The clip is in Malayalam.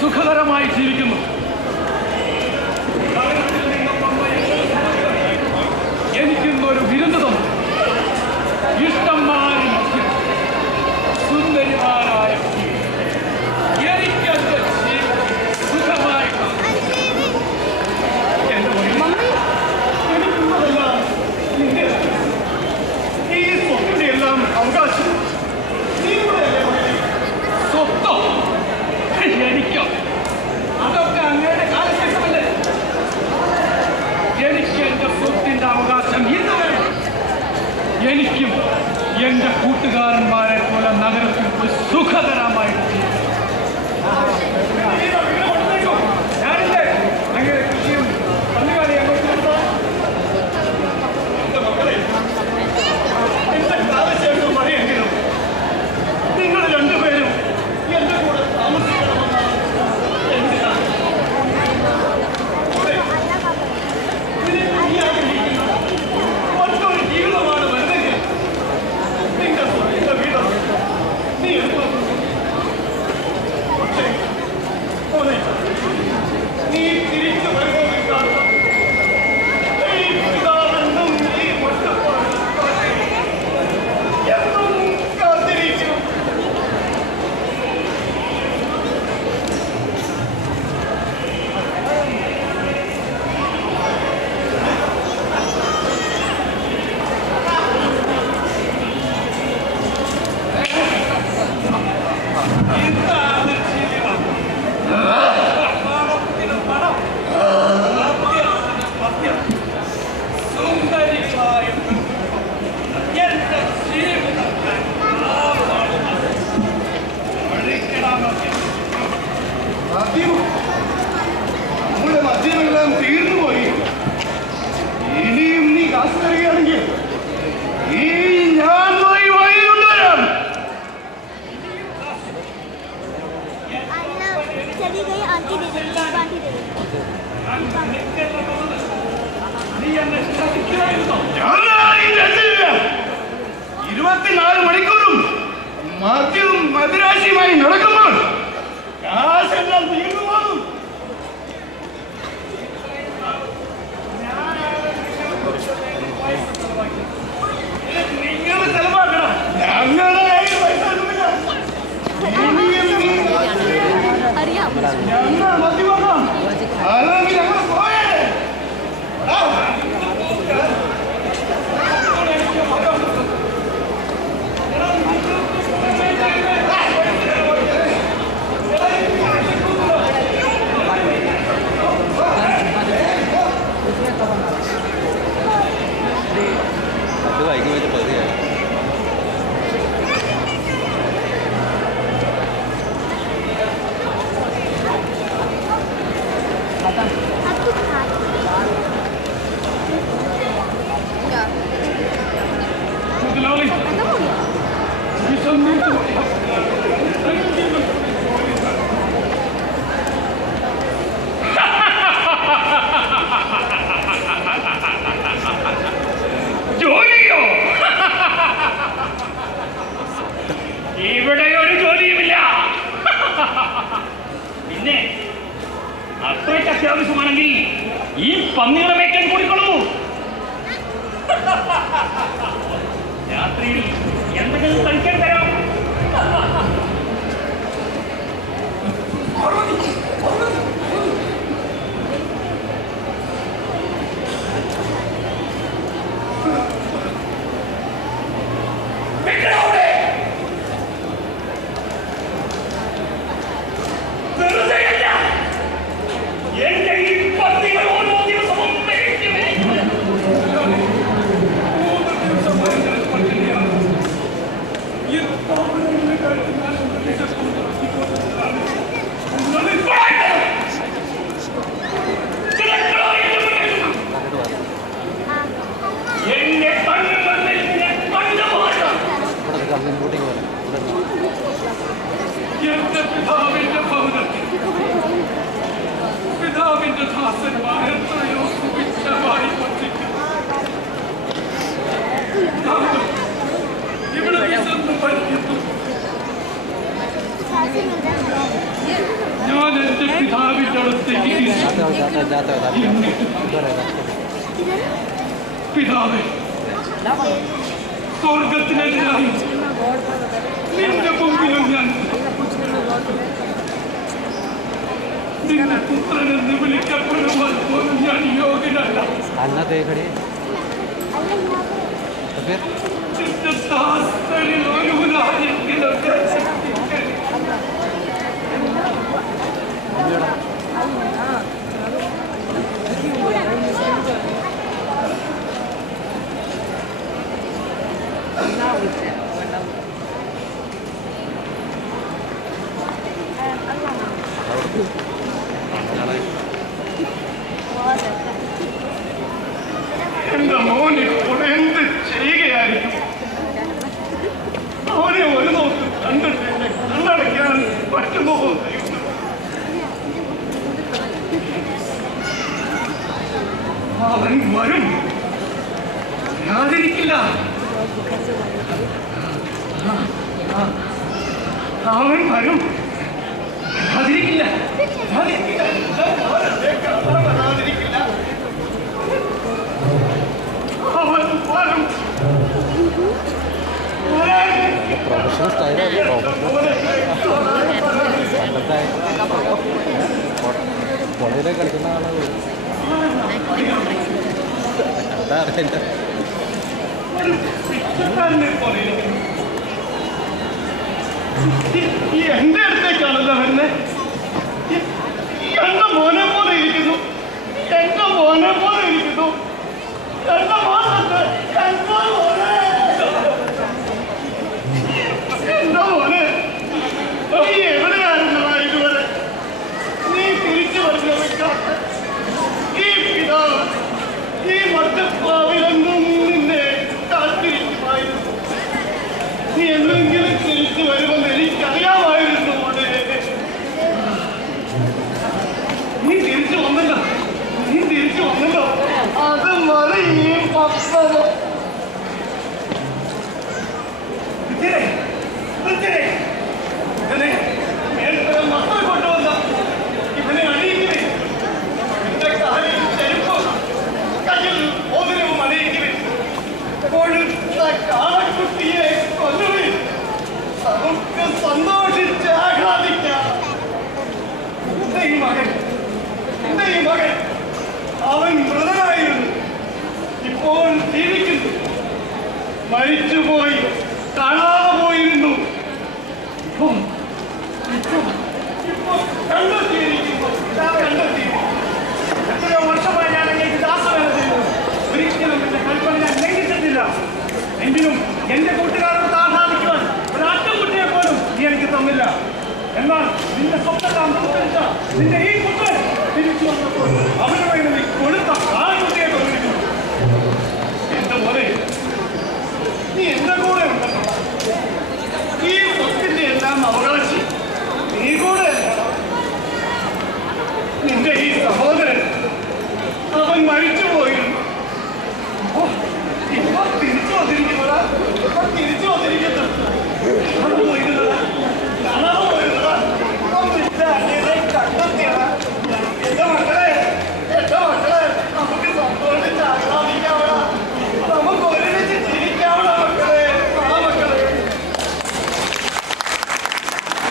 സുഖകരമായി ജീവിക്കുന്നു. എനിക്കിന്നൊരു വിരുന്ന് തന്നു. ഇഷ്ടംമാരി സുന്ദരിമാരായ എനിക്കെന്റെ സുഖമായി എനിക്കുന്നതെല്ലാം ഈ സ്വത്തിന്റെ എല്ലാം അവകാശം സ്വത്തോ എനിക്കോ? അതൊക്കെ അങ്ങയുടെ കാലശേഷമല്ലേ? എനിക്ക് എന്റെ സ്വത്തിന്റെ അവകാശം ഇന്ന് വേണം. എനിക്കും എന്റെ കൂട്ടുകാരന്മാരെ പോലെ നഗരത്തിൽ പോയി സുഖകരമായിട്ട് ഞാനില്ലേ അങ്ങനെ കൃഷിയും കന്നുകാലി അങ്ങോട്ട് എന്റെ മക്കളെ എന്റെ കാലശേഷം പറയെങ്കിലും നിങ്ങൾ രണ്ടുപേരും എന്റെ കൂടെ താമസിക്കണമെന്നാണ് മറ്റൊരു ജീവിതമാണ് വരുന്നെങ്കിൽ നിന്റെ സ്വന്തം വീടാണ് നീ എടുത്തു. പക്ഷേ മോനെ, നീ തിരിച്ചു വരുന്നതിൽ കാണുക ഈ പിതാവെന്നും ഈ ഒറ്റപ്പാട് എന്നും കാത്തിരിക്കും. നമ്മുടെ മദ്യമെല്ലാം തീർന്നുപോയി. ഇനിയും നീ കാശ് തരികയാണെങ്കിൽ ഈ ഞാൻ പോയി വഴി കൊണ്ടുവരാം. ഞാൻ 24 മണിക്കൂറും മദ്യവും മദിരാശിയുമായി നടക്കുമ്പോൾ കാശെല്ലാം തീർന്നു പോകും. നിങ്ങൾ ചെലവാക്കണം. ഞങ്ങളുടെ കയ്യിൽ പൈസ ഒന്നുമില്ല. ഞങ്ങൾ മദ്യമാക്കാം, അല്ലെങ്കിൽ ഞങ്ങൾ പോയേ. ഇവിടെ ഒരു ജോലിയുമില്ല. പിന്നെ അത്രയ്ക്ക് അത്യാവശ്യമാണെങ്കിൽ ഈ പന്നികളെ മേയ്ക്കാൻ കൂടിക്കൊള്ളൂ. രാത്രിയിൽ എന്തെങ്കിലും കഴിക്കാൻ തരാം. പിതാവിന്റെ ദാസന്മാർ എത്രയോ സുഭിക്ഷമായി ഇവിടെ വിശന്നു പഠിക്കുന്നു. ഞാൻ എന്റെ പിതാവിന്റെ അടുത്തേക്ക് പിതാവേ, സ്വർഗത്തിനെതിരായി നിന്റെ മുമ്പിലും ഞാൻ നിന്റെ പുത്രനെന്ന് വിളിക്കപ്പെടുവാൻ പോലും ഞാൻ യോഗ്യനല്ല. നിന്റെ ദാസരിൽ ഒരുവനായിരിക്കണം. എന്റെ മോനെ എന്ത് ചെയ്യുകയായിരിക്കും? അവനെ ഒരു നോക്ക് കണ്ടിട്ട് കണ്ണടയ്ക്കാൻ പറ്റുമോ? അവൻ വരും, യാതിരിക്കില്ല. അവൻ വരും, യാതിരിക്കില്ല. അവൻ വരും. പ്രൊഫഷണൽ സ്റ്റൈലാണ്. പുഴയിലെ കളിക്കുന്ന ആളാണ്. എന്റെ അടുത്തേക്കാണല്ലോ വരുന്നത്. എന്റെ മോനെ പോലെ ഇരിക്കുന്നു, എന്റെ മോനെ പോലെ ഇരിക്കുന്നു, എന്റെ മോനെ, എന്റെ മോനെ. നീ എവിടെയായിരുന്നു ഇതുവരെ? നീ തിരിച്ചു വരുന്നവയ്ക്കാത്ത ഈ പിതാവ് ഈ മറ്റപ്പാവിലെന്നും നിന്നെ കാത്തിരിക്കുമായിരുന്നു. നീ എന്തെങ്കിലും തിരിച്ചു വരുമെന്ന് എനിക്കറിയാമായിരുന്നു. നീ തിരിച്ചു വന്നല്ലോ, നീ തിരിച്ചു വന്നല്ലോ. അത് മതി ഈ പപ്പന്. മക്കൾ കൊണ്ടുവന്ന ഇവനെ അണിയിക്കുവേ. എന്റെ കാലിൽ ചെരുപ്പും കയ്യിൽ മോതിരവും അണിയിക്കുവേ. കൊഴുത്ത കാളക്കുട്ടിയെ കൊല്ലുവേ. നമുക്ക് സന്തോഷിച്ച് ആഹ്ലാദിക്കാം. എന്റെ ഈ മകൻ അവൻ മൃതനായിരുന്നു, ഇപ്പോൾ ജീവിക്കുന്നു. മരിച്ചുപോയി, കാണാതെ പോയിരുന്നു. ഇപ്പൊ കണ്ടെത്തിയിരിക്കുന്നു. എത്രയോ വർഷമായി ഞാൻ എനിക്ക് ദാസവേല ചെയ്യുന്നു. ഒരിക്കലും എന്റെ കൽപ്പന ഞാൻ ലംഘിച്ചിട്ടില്ല. എങ്കിലും എന്റെ കൂട്ടുകാരോട് ആഹ്ലാദിക്കുവാൻ ഒരു ആട്ടുകുട്ടിയെ പോലും നീ എനിക്ക് തന്നില്ല. എന്നാൽ നിന്റെ സ്വപ്നം സംസ്കരിച്ച നിന്റെ ഈ പുത്രൻ തിരിച്ചു വന്നപ്പോൾ അവന് വേണ്ടി നീ കൊഴുത്ത ആൺകുട്ടിയെ കൊണ്ടിരിക്കുന്നു. എന്റെ പോലെ നീ എന്റെ കൂടെ ഉണ്ടല്ലോ. ഈ സ്വത്തിന്റെ എല്ലാം അവകാശി നീ കൂടെ. നിന്റെ ഈ സഹോദരൻ അവൻ മരിച്ചു